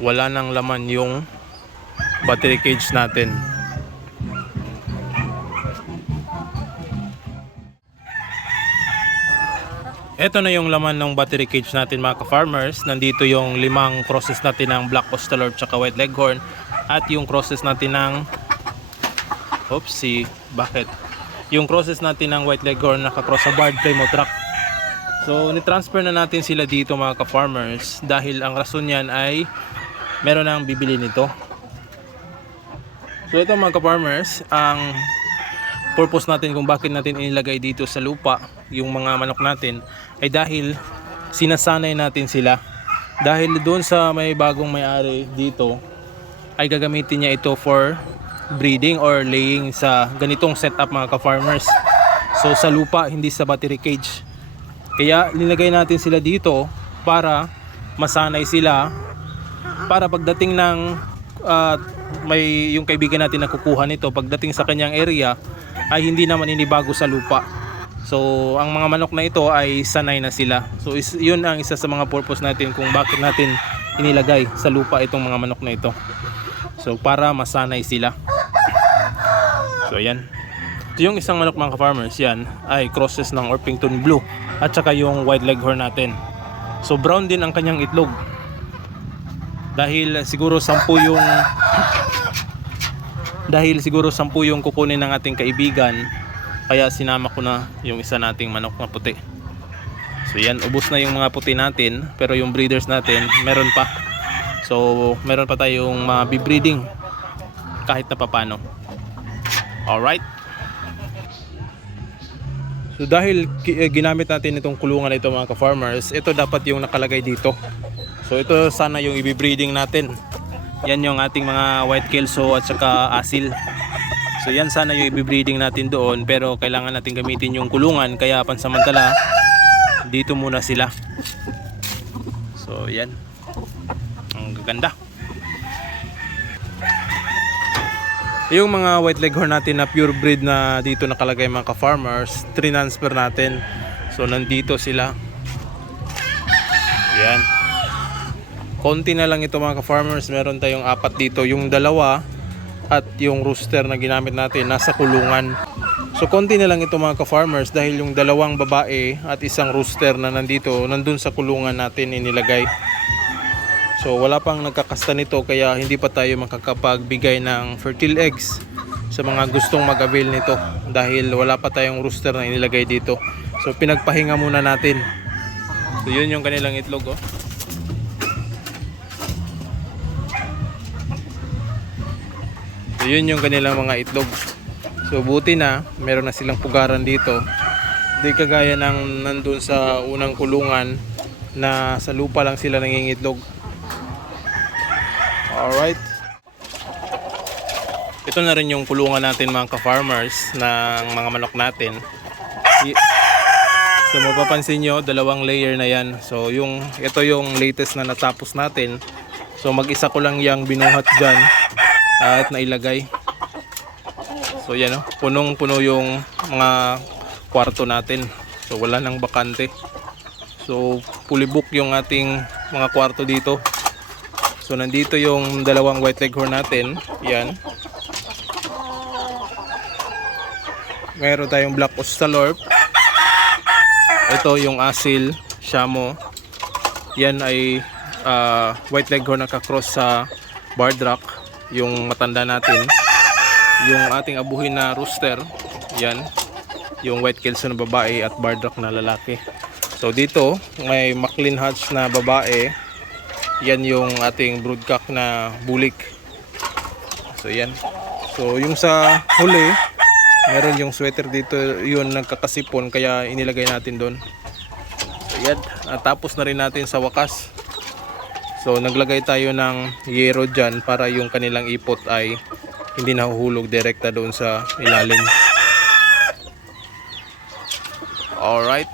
wala nang laman yung battery cage natin. Ito na yung laman ng battery cage natin mga ka-farmers. Nandito yung limang crosses natin ng Black Ostalorp tsaka White Leghorn at yung crosses natin ng Oopsie, bakit? Yung crosses natin ng White Leghorn naka-cross sa barred frame o truck. So, ni-transfer na natin sila dito mga ka-farmers dahil ang rason niyan ay meron nang bibili nito. So, ito mga ka-farmers, ang purpose natin kung bakit natin inilagay dito sa lupa yung mga manok natin ay dahil sinasanay natin sila. Dahil doon sa may bagong may-ari dito ay gagamitin niya ito for breeding or laying sa ganitong setup mga ka-farmers. So sa lupa, hindi sa battery cage. Kaya linagay natin sila dito para masanay sila para pagdating ng ah, may yung kaibigan natin na kukuha nito pagdating sa kanyang area ay hindi naman inibago sa lupa. So ang mga manok na ito ay sanay na sila. So is, yun ang isa sa mga purpose natin kung bakit natin inilagay sa lupa itong mga manok na ito. So para masanay sila. So ayan. Ito yung isang manok mga ka-farmers yan ay crosses ng Orpington Blue at saka yung White Leghorn natin. So brown din ang kanyang itlog. Dahil siguro sampu yung dahil siguro sampu yung kukunin ng ating kaibigan kaya sinama ko na yung isa nating manok na puti. So yan, ubos na yung mga puti natin pero yung breeders natin meron pa. So meron pa tayong mga bibreeding kahit na papano. Alright. So dahil eh, ginamit natin itong kulungan na ito mga ka-farmers, ito dapat yung nakalagay dito. So ito sana yung ibibreeding natin. Yan yung ating mga white kelso at saka asil. So yan sana yung ibibreeding natin doon pero kailangan natin gamitin yung kulungan kaya pansamantala dito muna sila. So yan. Ang gaganda. Yung mga white leghorn natin na pure breed na dito nakalagay mga ka-farmers, transfer natin. So nandito sila. Yan. Konti na lang ito mga ka-farmers. Meron tayong apat dito. Yung dalawa at yung rooster na ginamit natin nasa kulungan. So konti na lang ito mga ka-farmers dahil yung dalawang babae at isang rooster na nandito nandun sa kulungan natin inilagay. So wala pang nagkakasta nito kaya hindi pa tayo makakapagbigay ng fertile eggs sa mga gustong mag-avail nito dahil wala pa tayong rooster na inilagay dito. So pinagpahinga muna natin. So yun yung kanilang itlog oh. So yun yung kanilang mga itlog. So buti na meron na silang pugaran dito. Hindi kagaya ng nandun sa unang kulungan na sa lupa lang sila nangingitlog. Alright. Ito na rin yung kulungan natin mga ka-farmers ng mga manok natin. So mapapansin nyo, dalawang layer na yan. So yung, ito yung latest na natapos natin. So mag-isa ko lang yung binuhat dyan at nailagay. So yan o, punong-puno yung mga kwarto natin. So wala nang bakante. So fully book yung ating mga kwarto dito. So nandito yung dalawang white leghorn natin. Yan. Meron tayong black ostalorp. Ito yung asil, shamo. Yan ay ah, white leghorn na kakross sa barred rock. Yung matanda natin. Yung ating abuhin na rooster. Yan. Yung white kelso na babae at barred rock na lalaki. So dito, may Maclean Hatch na babae. Yan yung ating broodcock na bulik. So yan. So yung sa huli, meron yung sweater dito, yun nagkakasipon kaya inilagay natin doon. So yan, natapos na rin natin sa wakas. So naglagay tayo ng yero dyan para yung kanilang ipot ay hindi nahuhulog direkta doon sa ilalim. Alright.